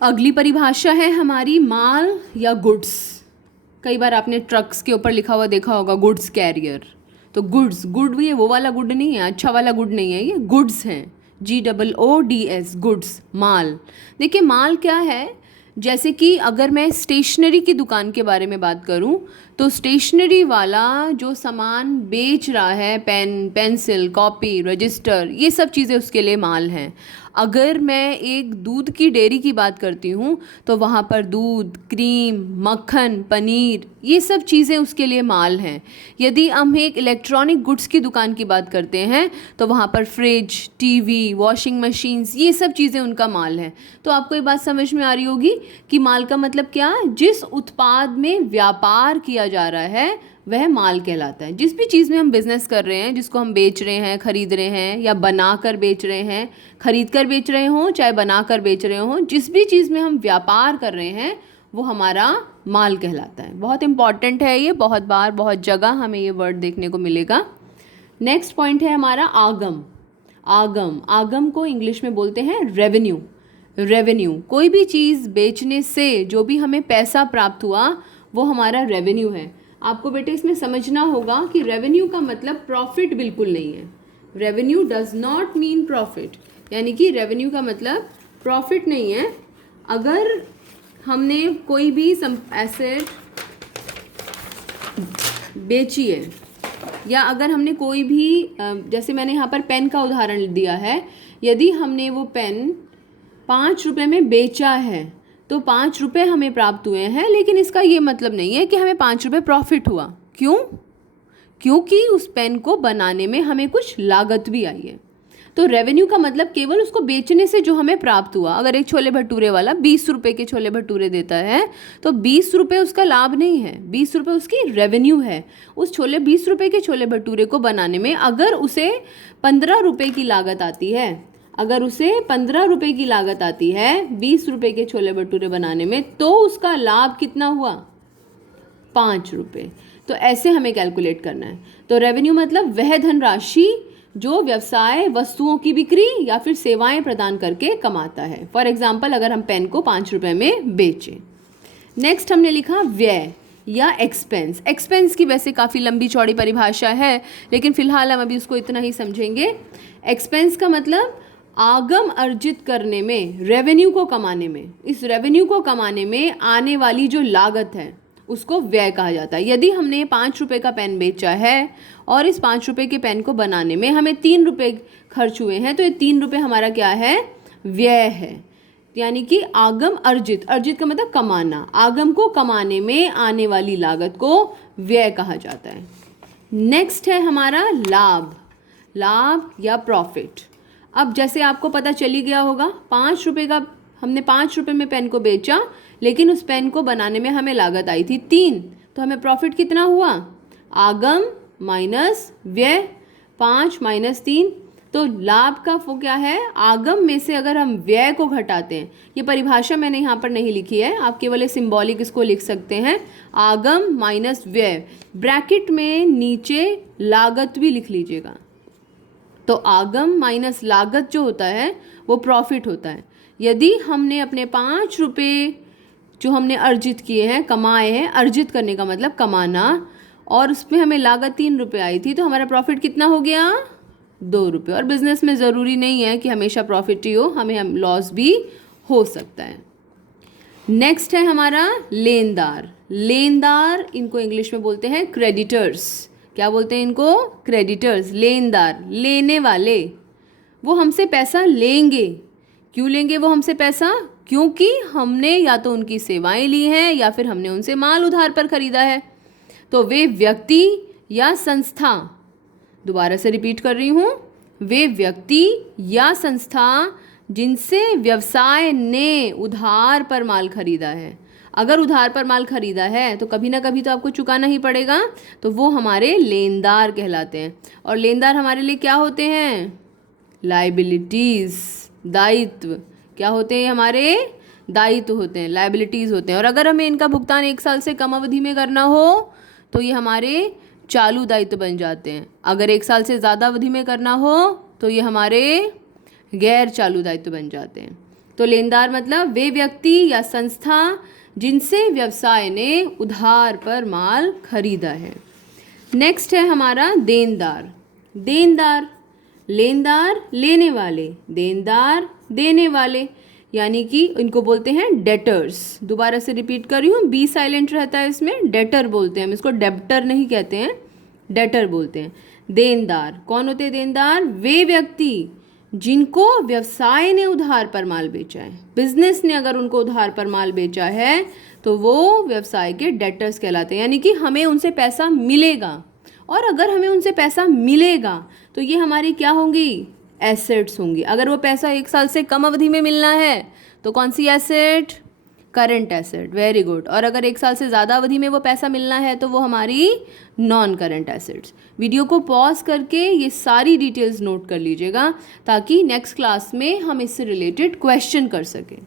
अगली परिभाषा है हमारी माल या गुड्स। कई बार आपने ट्रक्स के ऊपर लिखा हुआ देखा होगा गुड्स कैरियर। तो गुड्स, गुड भी है, वो वाला गुड नहीं है, अच्छा वाला गुड नहीं है, ये गुड्स हैं, GOODS, गुड्स, माल। देखिए माल क्या है, जैसे कि अगर मैं स्टेशनरी की दुकान के बारे में बात करूं तो स्टेशनरी वाला जो सामान बेच रहा है, पेन, पेंसिल, कॉपी, रजिस्टर, ये सब चीज़ें उसके लिए माल हैं। अगर मैं एक दूध की डेयरी की बात करती हूँ तो वहाँ पर दूध, क्रीम, मक्खन, पनीर, ये सब चीज़ें उसके लिए माल हैं। यदि हम एक इलेक्ट्रॉनिक गुड्स की दुकान की बात करते हैं तो वहाँ पर फ्रिज, टीवी, वॉशिंग मशीन्स, ये सब चीज़ें उनका माल है। तो आपको ये बात समझ में आ रही होगी कि माल का मतलब क्या, जिस उत्पाद में व्यापार किया जा रहा है वह माल कहलाता है। जिस भी चीज़ में हम बिज़नेस कर रहे हैं, जिसको हम बेच रहे हैं, खरीद रहे हैं या बना कर बेच रहे हैं, खरीद कर बेच रहे हों चाहे बना कर बेच रहे हों, जिस भी चीज़ में हम व्यापार कर रहे हैं वो हमारा माल कहलाता है। बहुत इंपॉर्टेंट है ये, बहुत बार बहुत जगह हमें ये वर्ड देखने को मिलेगा। नेक्स्ट पॉइंट है हमारा आगम। आगम, आगम को इंग्लिश में बोलते हैं रेवेन्यू। रेवेन्यू, कोई भी चीज़ बेचने से जो भी हमें पैसा प्राप्त हुआ वो हमारा रेवेन्यू है। आपको बेटे इसमें समझना होगा कि रेवेन्यू का मतलब प्रॉफिट बिल्कुल नहीं है। Revenue does not mean profit, यानी कि रेवेन्यू का मतलब प्रॉफिट नहीं है। अगर हमने कोई भी एसेट बेची है या अगर हमने कोई भी जैसे मैंने यहाँ पर पेन का उदाहरण दिया है, यदि हमने वो पेन 5 रुपये में बेचा है तो 5 रुपये हमें प्राप्त हुए हैं, लेकिन इसका ये मतलब नहीं है कि हमें 5 रुपये प्रॉफिट हुआ। क्यों? क्योंकि उस पेन को बनाने में हमें कुछ लागत भी आई है। तो रेवेन्यू का मतलब केवल उसको बेचने से जो हमें प्राप्त हुआ। अगर एक छोले भटूरे वाला 20 रुपये के छोले भटूरे देता है तो 20 रुपये उसका लाभ नहीं है, 20 रुपये उसकी रेवेन्यू है। उस 20 रुपये के छोले भटूरे को बनाने में अगर उसे 15 रुपये की लागत आती है, अगर उसे 15 रुपये की लागत आती है 20 रुपये के छोले भटूरे बनाने में, तो उसका लाभ कितना हुआ? 5 रुपये। तो ऐसे हमें कैलकुलेट करना है। तो रेवेन्यू मतलब वह धनराशि जो व्यवसाय वस्तुओं की बिक्री या फिर सेवाएं प्रदान करके कमाता है। फॉर एग्जाम्पल अगर हम पेन को 5 रुपये में बेचें। नेक्स्ट हमने लिखा व्यय या एक्सपेंस। एक्सपेंस की वैसे काफ़ी लंबी चौड़ी परिभाषा है, लेकिन फिलहाल हम अभी उसको इतना ही समझेंगे। एक्सपेंस का मतलब आगम अर्जित करने में, रेवेन्यू को कमाने में, इस रेवेन्यू को कमाने में आने वाली जो लागत है उसको व्यय कहा जाता है। यदि हमने 5 रुपये का पेन बेचा है और इस 5 रुपये के पेन को बनाने में हमें 3 रुपये खर्च हुए हैं, तो ये 3 रुपये हमारा क्या है? व्यय है। यानी कि आगम अर्जित, अर्जित का मतलब कमाना, आगम को कमाने में आने वाली लागत को व्यय कहा जाता है। नेक्स्ट है हमारा लाभ। लाभ या प्रॉफिट। अब जैसे आपको पता चली गया होगा, 5 रुपये का हमने 5 रुपये में पेन को बेचा, लेकिन उस पेन को बनाने में हमें लागत आई थी 3, तो हमें प्रॉफिट कितना हुआ? आगम माइनस व्यय, 5 माइनस 3। तो लाभ का वो क्या है? आगम में से अगर हम व्यय को घटाते हैं, ये परिभाषा मैंने यहाँ पर नहीं लिखी है, आप केवल एक सिंबॉलिक इसको लिख सकते हैं, आगम माइनस व्यय, ब्रैकेट में नीचे लागत भी लिख लीजिएगा। तो आगम माइनस लागत जो होता है वो प्रॉफिट होता है। यदि हमने अपने 5 रुपये जो हमने अर्जित किए हैं, कमाए हैं, अर्जित करने का मतलब कमाना, और उसमें हमें लागत 3 रुपये आई थी, तो हमारा प्रॉफिट कितना हो गया? 2 रुपये। और बिजनेस में ज़रूरी नहीं है कि हमेशा प्रॉफिट ही हो, हमें लॉस भी हो सकता है। नेक्स्ट है हमारा लेनदार। लेनदार, इनको इंग्लिश में बोलते हैं क्रेडिटर्स। क्या बोलते हैं इनको? क्रेडिटर्स। लेनदार, लेने वाले, वो हमसे पैसा लेंगे। क्यों लेंगे वो हमसे पैसा? क्योंकि हमने या तो उनकी सेवाएं ली हैं या फिर हमने उनसे माल उधार पर खरीदा है। तो वे व्यक्ति या संस्था, दोबारा से रिपीट कर रही हूँ, वे व्यक्ति या संस्था जिनसे व्यवसाय ने उधार पर माल खरीदा है। अगर उधार पर माल खरीदा है तो कभी ना कभी तो आपको चुकाना ही पड़ेगा, तो वो हमारे लेनदार कहलाते हैं। और लेनदार हमारे लिए क्या होते हैं? लाइबिलिटीज़, दायित्व। क्या होते हैं? हमारे दायित्व होते हैं, लाइबिलिटीज़ होते हैं। और अगर हमें इनका भुगतान 1 साल से कम अवधि में करना हो तो ये हमारे चालू दायित्व बन जाते हैं। अगर 1 साल से ज़्यादा अवधि में करना हो तो ये हमारे गैर चालू दायित्व बन जाते हैं। तो लेनदार मतलब वे व्यक्ति या संस्था जिनसे व्यवसाय ने उधार पर माल खरीदा है। नेक्स्ट है हमारा देनदार। देनदार, लेनदार लेने वाले, देनदार देने वाले, यानी कि इनको बोलते हैं डेटर्स। दोबारा से रिपीट कर रही हूँ, बी साइलेंट रहता है इसमें, डेटर बोलते हैं हम इसको, डेब्टर नहीं कहते हैं, डेटर बोलते हैं। देनदार कौन होते हैं? देनदार वे व्यक्ति जिनको व्यवसाय ने उधार पर माल बेचा है। बिजनेस ने अगर उनको उधार पर माल बेचा है तो वो व्यवसाय के डेटर्स कहलाते हैं, यानी कि हमें उनसे पैसा मिलेगा। और अगर हमें उनसे पैसा मिलेगा तो ये हमारी क्या होंगी? एसेट्स होंगी। अगर वो पैसा 1 साल से कम अवधि में मिलना है तो कौन सी asset? Current asset. Very good. और अगर 1 साल से ज़्यादा अवधि में वो पैसा मिलना है तो वो हमारी नॉन करंट एसेट्स। वीडियो को पॉज करके ये सारी डिटेल्स नोट कर लीजिएगा ताकि नेक्स्ट क्लास में हम इससे रिलेटेड क्वेश्चन कर सकें।